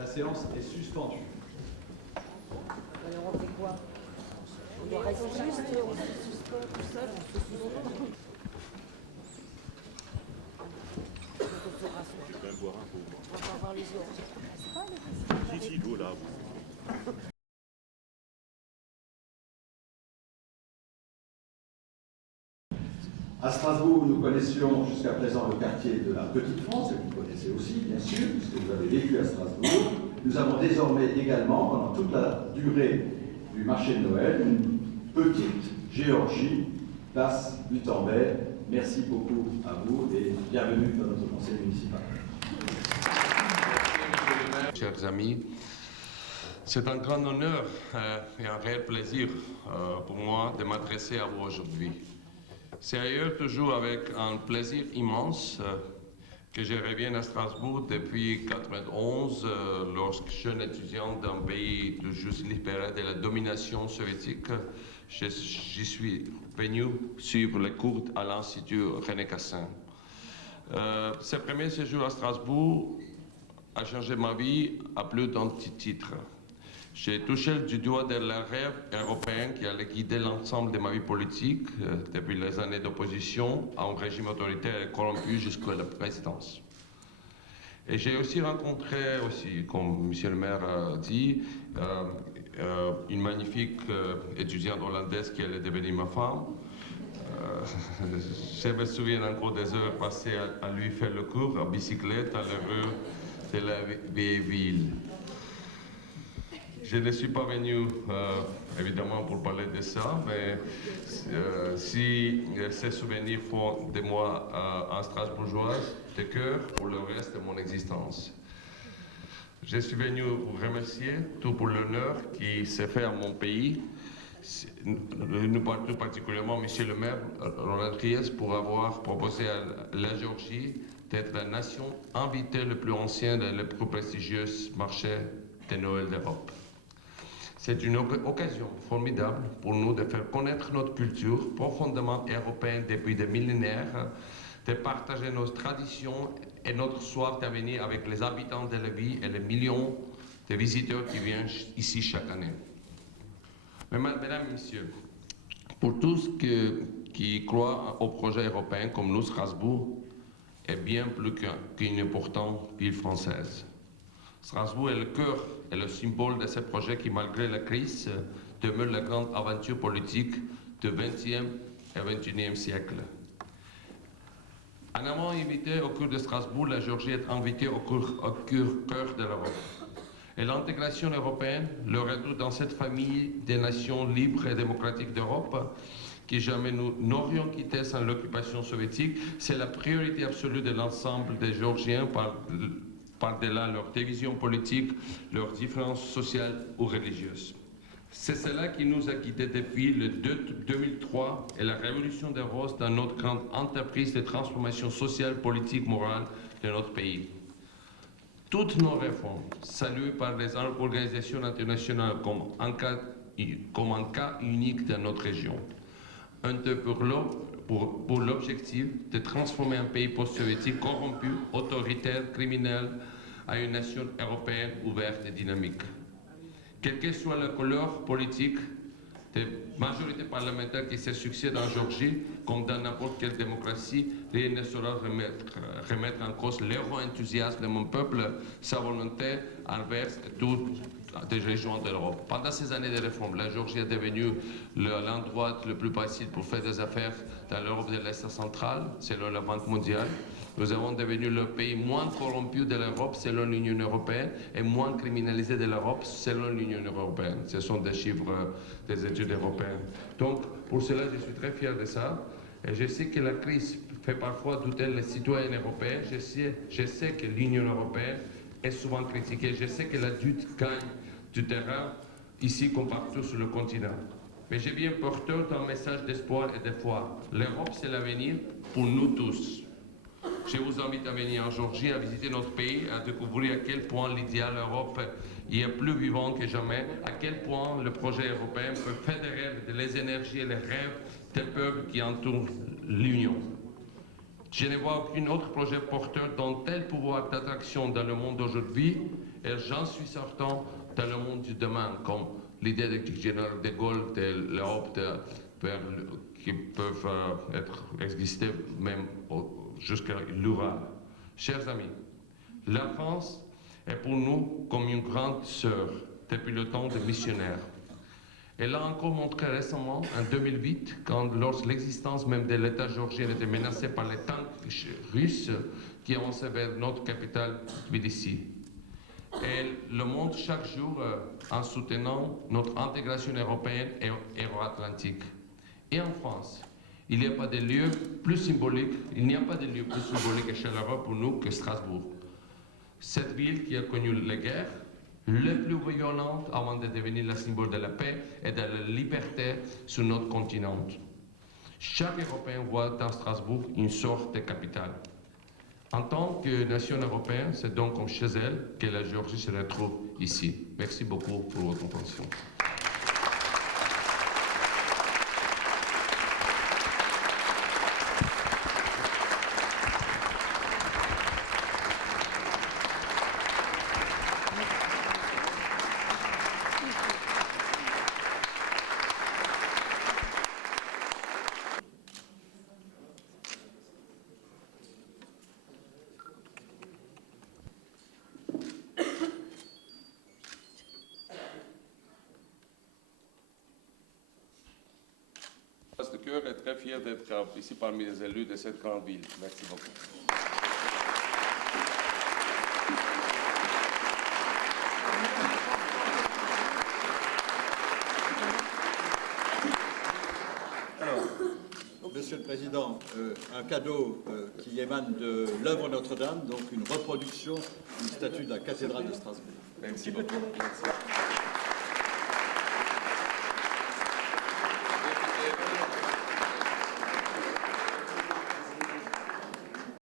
La séance est suspendue. Alors on fait quoi? On doit rester juste, on se suspend tout seul, on se suspend. Je vais boire un peu. On va voir les autres. Si, l'eau là. À Strasbourg, nous connaissions jusqu'à présent le quartier de la Petite France, que vous connaissez aussi, bien sûr, puisque vous avez vécu à Strasbourg. Nous avons désormais également, pendant toute la durée du marché de Noël, une petite Géorgie, place Gutenberg. Merci beaucoup à vous et bienvenue dans notre conseil municipal. Chers amis, c'est un grand honneur et un réel plaisir pour moi de m'adresser à vous aujourd'hui. C'est ailleurs toujours avec un plaisir immense que je reviens à Strasbourg depuis 1991, lorsque jeune étudiant d'un pays tout juste libéré de la domination soviétique, j'y suis venu suivre les cours à l'Institut René Cassin. Ce premier séjour à Strasbourg a changé ma vie à plus d'un titre. J'ai touché du doigt de la rêve européen qui allait guider l'ensemble de ma vie politique, depuis les années d'opposition à un régime autoritaire et corrompu jusqu'à la présidence. Et j'ai aussi rencontré, comme monsieur le maire a dit, une magnifique étudiante hollandaise qui allait devenir ma femme. Je me souviens encore des heures passées à lui faire le cours en bicyclette à la rue de la vieille ville. Je ne suis pas venu, évidemment, pour parler de ça, mais si ces souvenirs font de moi un Strasbourgeoise de cœur pour le reste de mon existence. Je suis venu vous remercier tout pour l'honneur qui s'est fait à mon pays. Nous parlons particulièrement, monsieur le maire, Roland Trieste, pour avoir proposé à la Géorgie d'être la nation invitée le plus ancien et le plus prestigieux marché de Noël d'Europe. C'est une occasion formidable pour nous de faire connaître notre culture profondément européenne depuis des millénaires, de partager nos traditions et notre soif d'avenir avec les habitants de la ville et les millions de visiteurs qui viennent ici chaque année. Mais mesdames et messieurs, pour tous qui croient au projet européen comme nous, Strasbourg est bien plus qu'une importante ville française. Strasbourg est le cœur et le symbole de ce projet qui, malgré la crise, demeure la grande aventure politique du XXe et XXIe siècle. En amont invité au cœur de Strasbourg, la Géorgie est invitée au cœur de l'Europe. Et l'intégration européenne, le retour dans cette famille des nations libres et démocratiques d'Europe, qui jamais nous n'aurions quitté sans l'occupation soviétique, c'est la priorité absolue de l'ensemble des Géorgiens par-delà leur division politique, leurs différences sociales ou religieuses. C'est cela qui nous a quittés depuis le 2003 et la révolution des roses dans notre grande entreprise de transformation sociale, politique, morale de notre pays. Toutes nos réformes, saluées par les organisations internationales comme un cas unique dans notre région, ont pour l'objectif de transformer un pays post-soviétique corrompu, autoritaire, criminel, à une nation européenne ouverte et dynamique. Quelle que soit la couleur politique des majorités parlementaires qui se succèdent en Géorgie, comme dans n'importe quelle démocratie, rien ne saura remettre en cause l'euro-enthousiasme de mon peuple, sa volonté envers toutes les régions de l'Europe. Pendant ces années de réforme, la Géorgie est devenue l'endroit le plus facile pour faire des affaires dans l'Europe de l'Est central, selon la Banque mondiale. Nous avons devenu le pays moins corrompu de l'Europe selon l'Union européenne et moins criminalisé de l'Europe selon l'Union européenne. Ce sont des chiffres des études européennes. Donc, pour cela, je suis très fier de ça. Et je sais que la crise fait parfois douter les citoyens européens. Je sais que l'Union européenne est souvent critiquée. Je sais que la lutte gagne du terrain ici comme partout sur le continent. Mais je viens porteur d'un message d'espoir et de foi. L'Europe, c'est l'avenir pour nous tous. Je vous invite à venir en Géorgie, à visiter notre pays, à découvrir à quel point l'idéal Europe y est plus vivant que jamais, à quel point le projet européen peut fédérer les énergies et les rêves des peuples qui entourent l'Union. Je ne vois aucun autre projet porteur d'un tel pouvoir d'attraction dans le monde d'aujourd'hui Et j'en suis certain dans le monde du demain, comme l'idée du général de Gaulle de l'Europe qui peuvent exister même jusqu'à l'Ural. Chers amis, la France est pour nous comme une grande sœur depuis le temps des missionnaires. Elle a encore montré récemment, en 2008, lorsque l'existence même de l'État géorgien était menacée par les tanks russes qui avançaient vers notre capitale, Tbilissi. Elle le montre chaque jour en soutenant notre intégration européenne et euro-atlantique. Et en France, il n'y a pas de lieu plus symbolique, chez l'Europe pour nous que Strasbourg. Cette ville qui a connu les guerres, les plus violentes avant de devenir le symbole de la paix et de la liberté sur notre continent. Chaque Européen voit dans Strasbourg une sorte de capitale. En tant que nation européenne, c'est donc comme chez elle que la Géorgie se retrouve ici. Merci beaucoup pour votre attention. De cœur est très fier d'être ici parmi les élus de cette grande ville. Merci beaucoup. Alors, Monsieur le Président, un cadeau qui émane de l'œuvre Notre-Dame, donc une reproduction du statut de la cathédrale de Strasbourg. Merci beaucoup. Merci.